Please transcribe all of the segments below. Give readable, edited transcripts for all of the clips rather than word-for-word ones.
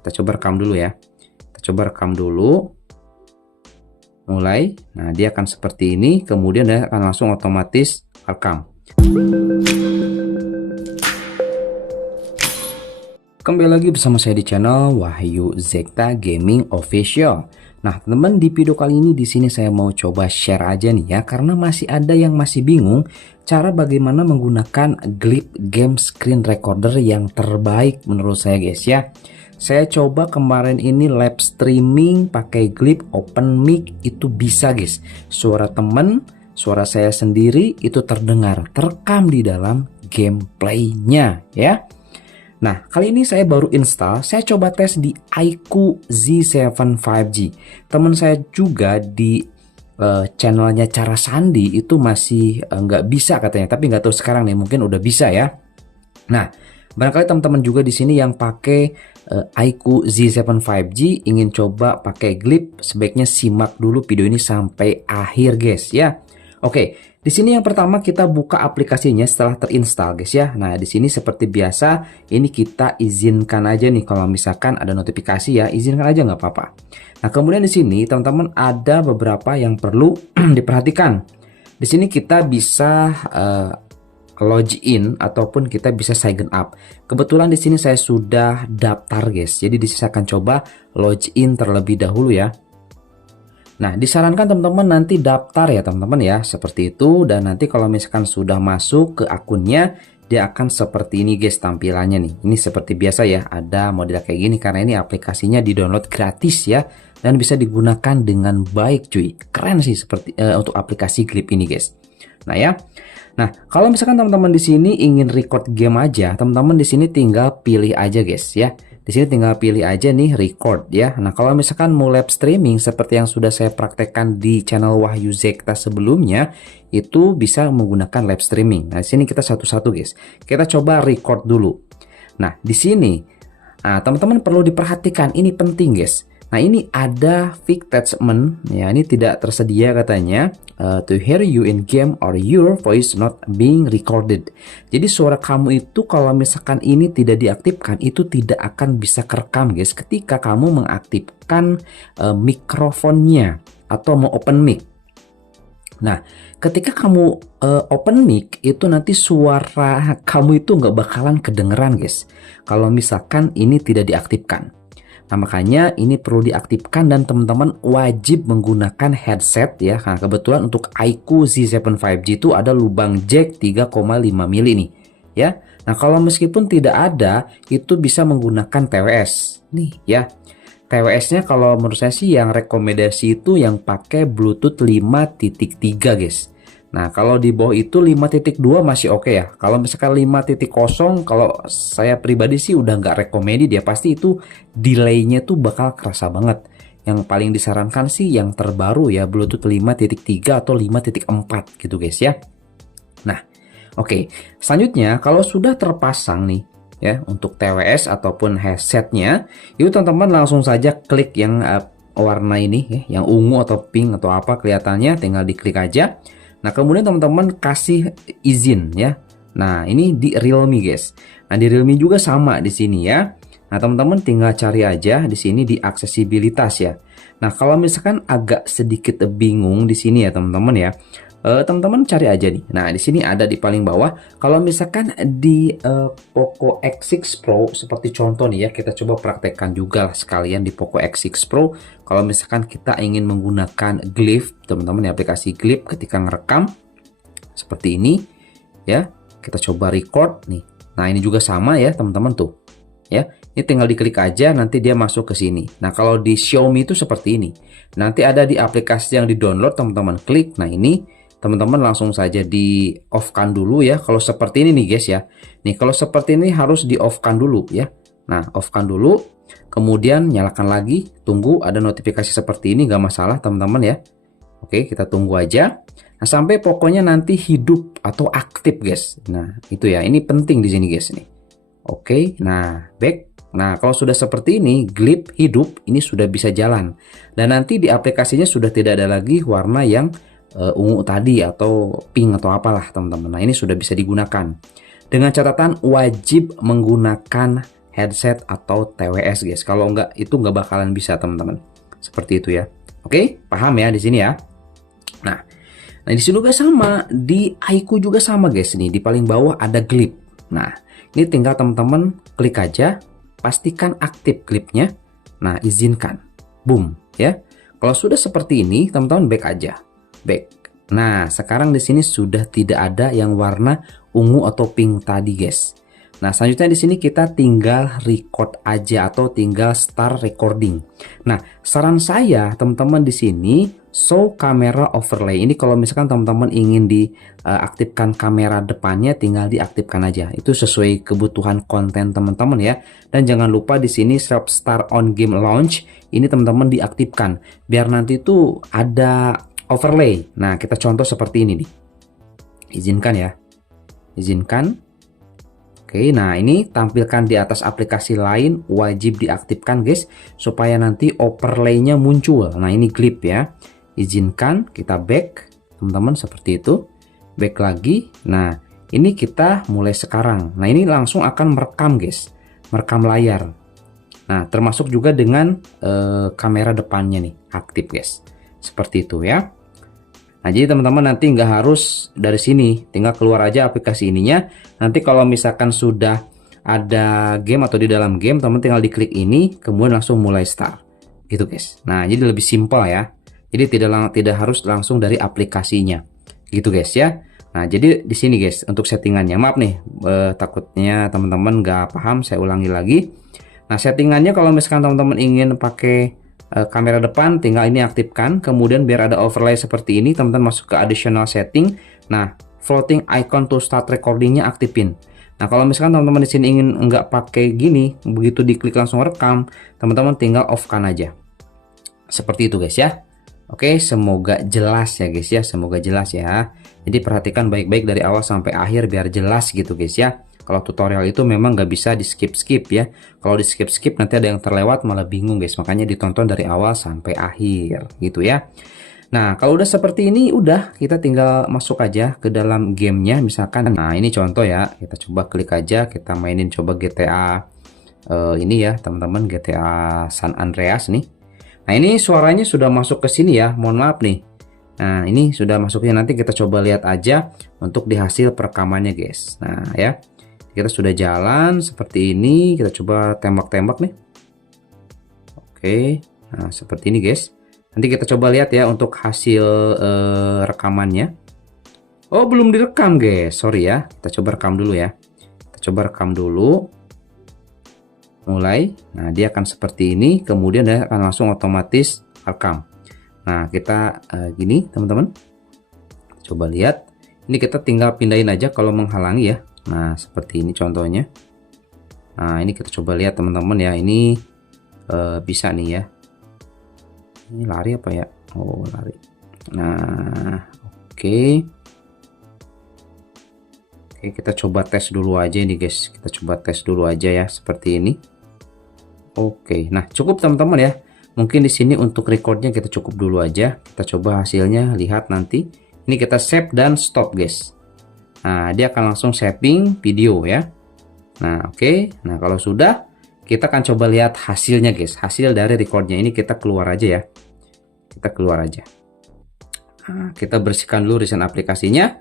Kita coba rekam dulu ya. Kita coba rekam dulu. Mulai. Nah, dia akan seperti ini, kemudian dia akan langsung otomatis rekam. Kembali lagi bersama saya di channel Wahyu Zekta Gaming Official. Nah, teman-teman, di video kali ini di sini saya mau coba share aja nih ya, karena masih ada yang masih bingung cara bagaimana menggunakan Glip Game Screen Recorder yang terbaik menurut saya, guys ya. Saya coba kemarin ini live streaming pakai Glip Open Mic, itu bisa guys. Suara temen, suara saya sendiri itu terdengar, terekam di dalam gameplaynya ya. Nah, kali ini saya baru install, saya coba tes di iQOO Z7 5G. Teman saya juga di channelnya Cara Sandi itu masih nggak bisa katanya, tapi nggak tahu sekarang nih, mungkin udah bisa ya. Nah, barangkali teman-teman juga di sini yang pakai iQOO Z7 5G ingin coba pakai Glip, sebaiknya simak dulu video ini sampai akhir guys ya. Oke, di sini yang pertama kita buka aplikasinya setelah terinstall guys ya. Nah, di sini seperti biasa ini kita izinkan aja nih, kalau misalkan ada notifikasi ya, izinkan aja nggak apa-apa. Nah, kemudian di sini teman-teman ada beberapa yang perlu diperhatikan. Di sini kita bisa login ataupun kita bisa sign up. Kebetulan di sini saya sudah daftar guys. Jadi di sini saya akan coba login terlebih dahulu ya. Nah, disarankan teman-teman nanti daftar ya teman-teman ya, seperti itu. Dan nanti kalau misalkan sudah masuk ke akunnya, dia akan seperti ini guys tampilannya nih. Ini seperti biasa ya, ada model kayak gini karena ini aplikasinya di-download gratis ya, dan bisa digunakan dengan baik cuy. Keren sih seperti untuk aplikasi Glip ini guys. Nah ya. Nah, kalau misalkan teman-teman di sini ingin record game aja, teman-teman di sini tinggal pilih aja guys ya. Di sini tinggal pilih aja nih record ya. Nah, kalau misalkan mau live streaming seperti yang sudah saya praktekkan di channel Wahyu Zekta sebelumnya, itu bisa menggunakan live streaming. Nah, di sini kita satu-satu guys. Kita coba record dulu. Nah, di sini teman-teman perlu diperhatikan, ini penting guys. Nah, ini ada fake attachment ya, ini tidak tersedia katanya, to hear you in game or your voice not being recorded. Jadi suara kamu itu kalau misalkan ini tidak diaktifkan, itu tidak akan bisa kerekam guys ketika kamu mengaktifkan mikrofonnya atau mau open mic. Nah, ketika kamu open mic itu nanti suara kamu itu nggak bakalan kedengeran guys kalau misalkan ini tidak diaktifkan. Nah, makanya ini perlu diaktifkan dan teman-teman wajib menggunakan headset ya. Nah, kebetulan untuk iQOO Z7 5G itu ada lubang jack 3,5 mili nih ya. Nah, kalau meskipun tidak ada, itu bisa menggunakan TWS nih ya. TWS-nya kalau menurut saya sih yang rekomendasi itu yang pakai Bluetooth 5.3 guys. Nah, kalau di bawah itu 5.2 masih oke ya. Kalau misalkan 5.0, kalau saya pribadi sih udah nggak rekomend dia, pasti itu delaynya tuh bakal kerasa banget. Yang paling disarankan sih yang terbaru ya, Bluetooth 5.3 atau 5.4 gitu guys ya. Nah, oke. Selanjutnya kalau sudah terpasang nih ya untuk TWS ataupun headsetnya, itu teman-teman langsung saja klik yang warna ini ya, yang ungu atau pink atau apa kelihatannya, tinggal diklik aja. Nah, kemudian teman-teman kasih izin ya. Nah, ini di Realme guys. Nah, di Realme juga sama di sini ya. Nah, teman-teman tinggal cari aja di sini di aksesibilitas ya. Nah, kalau misalkan agak sedikit bingung di sini ya teman-teman ya, teman-teman cari aja nih. Nah, di sini ada di paling bawah. Kalau misalkan di Poco X6 Pro seperti contoh nih ya, kita coba praktekkan juga lah sekalian di Poco X6 Pro. Kalau misalkan kita ingin menggunakan Glip, teman-teman, di aplikasi Glip ketika ngerekam seperti ini ya, kita coba record nih. Nah, ini juga sama ya teman-teman tuh ya. Ini tinggal diklik aja, nanti dia masuk ke sini. Nah, kalau di Xiaomi itu seperti ini. Nanti ada di aplikasi yang di-download, teman-teman klik. Nah, ini teman-teman langsung saja di off-kan dulu ya. Kalau seperti ini nih guys ya. Nih, kalau seperti ini harus di off-kan dulu ya. Nah, off-kan dulu. Kemudian nyalakan lagi. Tunggu ada notifikasi seperti ini, nggak masalah teman-teman ya. Oke, kita tunggu aja. Nah, sampai pokoknya nanti hidup atau aktif guys. Nah, itu ya. Ini penting di sini guys nih. Oke, nah back. Nah, kalau sudah seperti ini, Glip hidup, ini sudah bisa jalan. Dan nanti di aplikasinya sudah tidak ada lagi warna yang ungu tadi atau pink atau apalah teman-teman. Nah, ini sudah bisa digunakan. Dengan catatan wajib menggunakan headset atau TWS guys. Kalau enggak itu nggak bakalan bisa teman-teman. Seperti itu ya. Oke, paham ya di sini ya. Nah, di sini juga sama, di iQOO juga sama guys nih. Di paling bawah ada Glip. Nah, ini tinggal teman-teman klik aja, pastikan aktif Glipnya. Nah, izinkan. Boom, ya. Kalau sudah seperti ini, teman-teman back aja. Back. Nah, sekarang di sini sudah tidak ada yang warna ungu atau pink tadi, guys. Nah, selanjutnya di sini kita tinggal record aja atau tinggal start recording. Nah, saran saya teman-teman di sini show camera overlay. Ini kalau misalkan teman-teman ingin diaktifkan kamera depannya, tinggal diaktifkan aja. Itu sesuai kebutuhan konten teman-teman ya. Dan jangan lupa di sini start on game launch ini teman-teman diaktifkan biar nanti itu ada overlay. Nah, kita contoh seperti ini nih. Izinkan ya. Izinkan. Oke, nah ini tampilkan di atas aplikasi lain wajib diaktifkan guys supaya nanti overlay-nya muncul. Nah, ini Glip ya. Izinkan, kita back teman-teman seperti itu. Back lagi. Nah, ini kita mulai sekarang. Nah, ini langsung akan merekam guys. Merekam layar. Nah, termasuk juga dengan kamera depannya nih aktif guys. Seperti itu ya. Nah, jadi teman-teman nanti nggak harus dari sini, tinggal keluar aja aplikasi ininya. Nanti kalau misalkan sudah ada game atau di dalam game, teman tinggal diklik ini, kemudian langsung mulai start, gitu guys. Nah, jadi lebih simpel ya. Jadi tidak harus langsung dari aplikasinya, gitu guys ya. Nah, jadi di sini guys untuk settingannya, maaf nih, takutnya teman-teman nggak paham, saya ulangi lagi. Nah, settingannya kalau misalkan teman-teman ingin pakai kamera depan, tinggal ini aktifkan, kemudian biar ada overlay seperti ini, teman-teman masuk ke additional setting. Nah, floating icon to start recordingnya aktifin. Nah, kalau misalkan teman-teman di sini ingin nggak pakai gini, begitu diklik langsung rekam, teman-teman tinggal off kan aja. Seperti itu guys ya. Oke, semoga jelas ya guys ya, semoga jelas ya. Jadi perhatikan baik-baik dari awal sampai akhir biar jelas gitu guys ya. Kalau tutorial itu memang nggak bisa di skip-skip ya. Kalau di skip-skip nanti ada yang terlewat malah bingung guys. Makanya ditonton dari awal sampai akhir gitu ya. Nah, kalau udah seperti ini udah kita tinggal masuk aja ke dalam gamenya misalkan. Nah, ini contoh ya. Kita coba klik aja, kita mainin coba GTA ini ya teman-teman, GTA San Andreas nih. Nah, ini suaranya sudah masuk ke sini ya. Mohon maaf nih. Nah, ini sudah masuknya, nanti kita coba lihat aja untuk di hasil perekamannya guys. Nah, ya. Kita sudah jalan seperti ini, kita coba tembak-tembak nih. Oke, nah seperti ini guys. Nanti kita coba lihat ya untuk hasil rekamannya. Oh, belum direkam guys, sorry ya. Kita coba rekam dulu ya. Kita coba rekam dulu. Mulai, nah dia akan seperti ini, kemudian dia akan langsung otomatis rekam. Nah, kita gini teman-teman. Coba lihat. Ini kita tinggal pindahin aja kalau menghalangi ya. Nah, seperti ini contohnya. Nah, ini kita coba lihat teman-teman ya. Ini bisa nih ya. Ini lari apa ya? Oh, lari. Nah, oke. Oke, kita coba tes dulu aja ini guys. Kita coba tes dulu aja ya, seperti ini. Oke, nah cukup teman-teman ya. Mungkin di sini untuk recordnya kita cukup dulu aja. Kita coba hasilnya, lihat nanti. Ini kita save dan stop guys. Nah, dia akan langsung saving video ya. Nah, oke. Nah, kalau sudah, kita akan coba lihat hasilnya guys. Hasil dari recordnya ini kita keluar aja ya. Kita keluar aja. Nah, kita bersihkan dulu recent aplikasinya.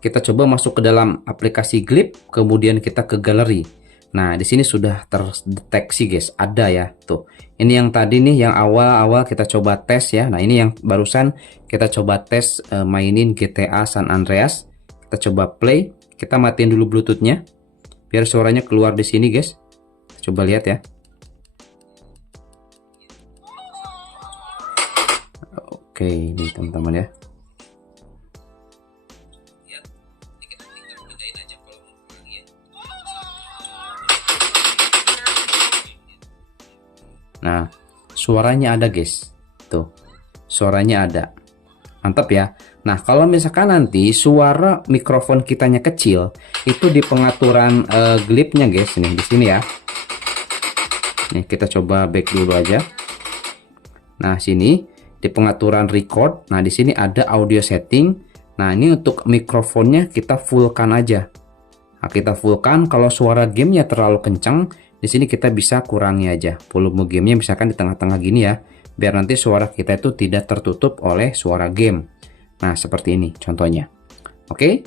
Kita coba masuk ke dalam aplikasi Glip, kemudian kita ke galeri. Nah, di sini sudah terdeteksi guys, ada ya tuh. Ini yang tadi nih, yang awal-awal kita coba tes ya. Nah, ini yang barusan kita coba tes mainin GTA San Andreas. Kita coba play, kita matiin dulu Bluetoothnya biar suaranya keluar di sini guys. Coba lihat ya. Oke, ini teman-teman ya. Nah, suaranya ada guys. Tuh, suaranya ada. Mantap ya. Nah, kalau misalkan nanti suara mikrofon kitanya kecil, itu di pengaturan Glipnya guys, nih di sini ya. Nih, kita coba back dulu aja. Nah, sini di pengaturan record. Nah, di sini ada audio setting. Nah, ini untuk mikrofonnya kita fullkan aja. Nah, kita fullkan. Kalau suara gamenya terlalu kencang, Di sini kita bisa kurangi aja volume gamenya, misalkan di tengah-tengah gini ya, biar nanti suara kita itu tidak tertutup oleh suara game. Nah, seperti ini contohnya. Oke,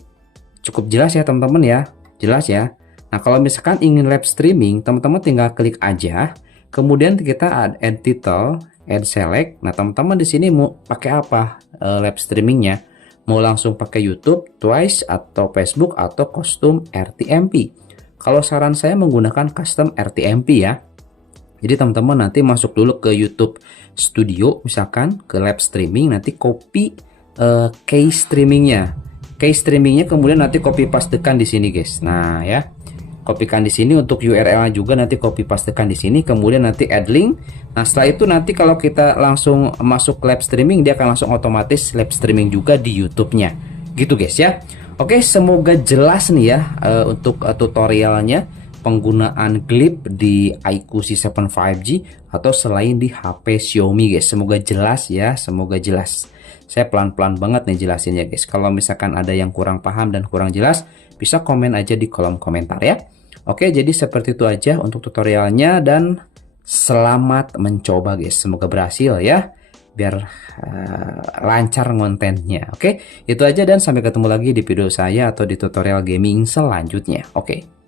cukup jelas ya teman-teman ya, jelas ya. Nah, kalau misalkan ingin live streaming, teman-teman tinggal klik aja, kemudian kita add title, add select. Nah, teman-teman di sini mau pakai apa live streamingnya? Mau langsung pakai YouTube, Twice, atau Facebook, atau custom RTMP. Kalau saran saya menggunakan custom RTMP ya. Jadi teman-teman nanti masuk dulu ke YouTube Studio, misalkan ke live streaming, nanti copy key streamingnya. Key streamingnya kemudian nanti copy pastekan di sini guys. Nah ya, kopikan di sini untuk URL juga nanti copy pastekan di sini, kemudian nanti add link. Nah setelah itu nanti kalau kita langsung masuk live streaming, dia akan langsung otomatis live streaming juga di YouTube-nya. Gitu guys ya. Oke, semoga jelas nih ya untuk tutorialnya penggunaan Glip di iQOO C7 5G atau selain di HP Xiaomi guys. Semoga jelas ya, semoga jelas. Saya pelan-pelan banget nih jelasinnya guys. Kalau misalkan ada yang kurang paham dan kurang jelas, bisa komen aja di kolom komentar ya. Oke, jadi seperti itu aja untuk tutorialnya dan selamat mencoba guys. Semoga berhasil ya, biar lancar kontennya. Oke, itu aja dan sampai ketemu lagi di video saya atau di tutorial gaming selanjutnya. Oke.